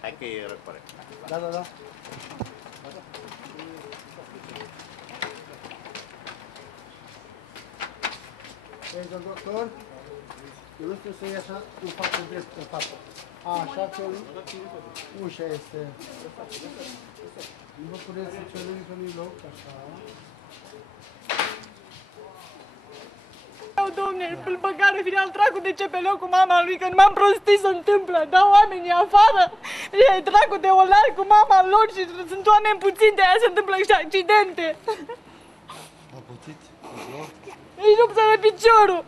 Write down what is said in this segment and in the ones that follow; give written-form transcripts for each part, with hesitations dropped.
Hai că e răcoare. Da, da, da. Vezi, domn doctor? Eu nu știu să iei așa în față, drept în față. Așa că ușa este. Nu vă puneți celui loc, așa. Domne, îl băgară final dracu de ce pe loc cu mama lui, că m-am prostit să întâmplă, dau oamenii afară, e dracu de olar cu mama lor și sunt oameni puțini, de aia se întâmplă și accidente. A pățit? Îi rupseră piciorul.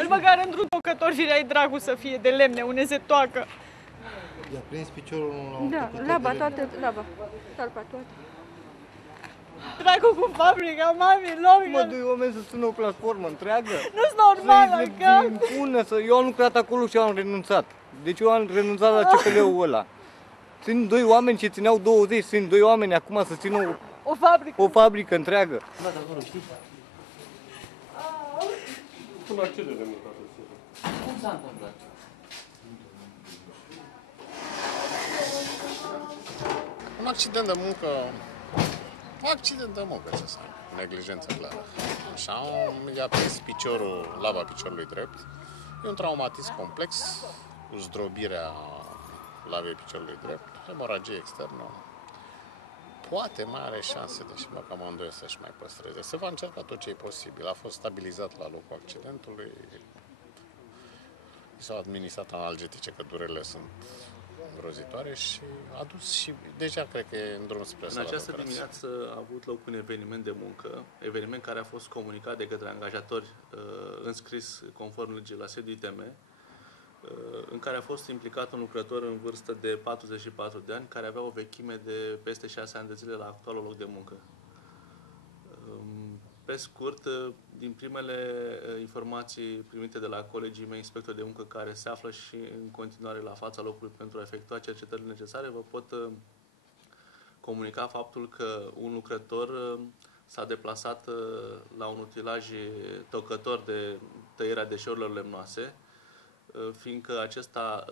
Îl băgară într-un tocător, firea-i dracu să fie de lemne, unde se toacă. I-a prins piciorul la un Da, laba, toată laba, talpa toată. Dracu cu fabrica, mami, lor. Mă, doi oameni să țină o platformă întreagă? Nu-s normal, că... Eu am lucrat acolo și am renunțat. Deci eu am renunțat la CPL-ul ăla. Țin doi oameni ce țineau 20, țin doi oameni acum să țină o fabrică întreagă. Da, dar acolo știi? Un accident de muncă. Cum s-a întâmplat? Un accident de muncă. Un accident de muncă, ce să ai? Neglijență clară. Așa, i-a prins piciorul, laba piciorului drept. E un traumatism complex, cu zdrobirea labei piciorului drept, hemoragie externă. Poate mai are șanse, deși mă cam îndoiesc să-și mai păstreze. Se va încerca tot ce e posibil. A fost stabilizat la locul accidentului. I s-au administrat analgetice, că durerile sunt îngrozitoare și a dus și deja cred că e în drum spre sala de În această operație. dimineață a avut loc un eveniment de muncă, eveniment care a fost comunicat de către angajatori înscris conform legii la sediul ITM, în care a fost implicat un lucrător în vârstă de 44 de ani, care avea o vechime de peste 6 ani de zile la actualul loc de muncă. Pe scurt, din primele informații primite de la colegii mei inspectori de muncă care se află și în continuare la fața locului pentru a efectua cercetările necesare, vă pot comunica faptul că un lucrător s-a deplasat la un utilaj tocător de tăierea deșeurilor lemnoase, fiindcă acesta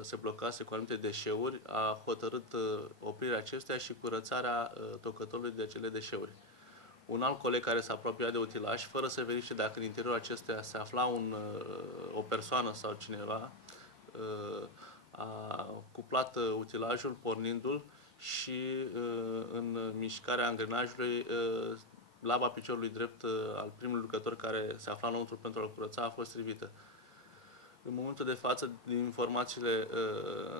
se blocase cu anumite deșeuri, a hotărât oprirea acestuia și curățarea tocătorului de acele deșeuri. Un alt coleg care s-a apropiat de utilaj, fără să verifice dacă în interiorul acestuia se afla o persoană sau cineva, a cuplat utilajul pornindu-l și în mișcarea angrenajului laba piciorului drept al primului lucrător care se afla înăuntru pentru a-l curăța a fost rivită. În momentul de față, din informațiile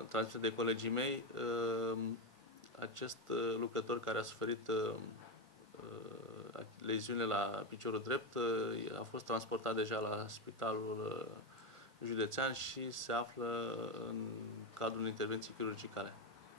transmise de colegii mei, acest lucrător care a suferit leziunile la piciorul drept a fost transportat deja la spitalul județean și se află în cadrul intervenției chirurgicale.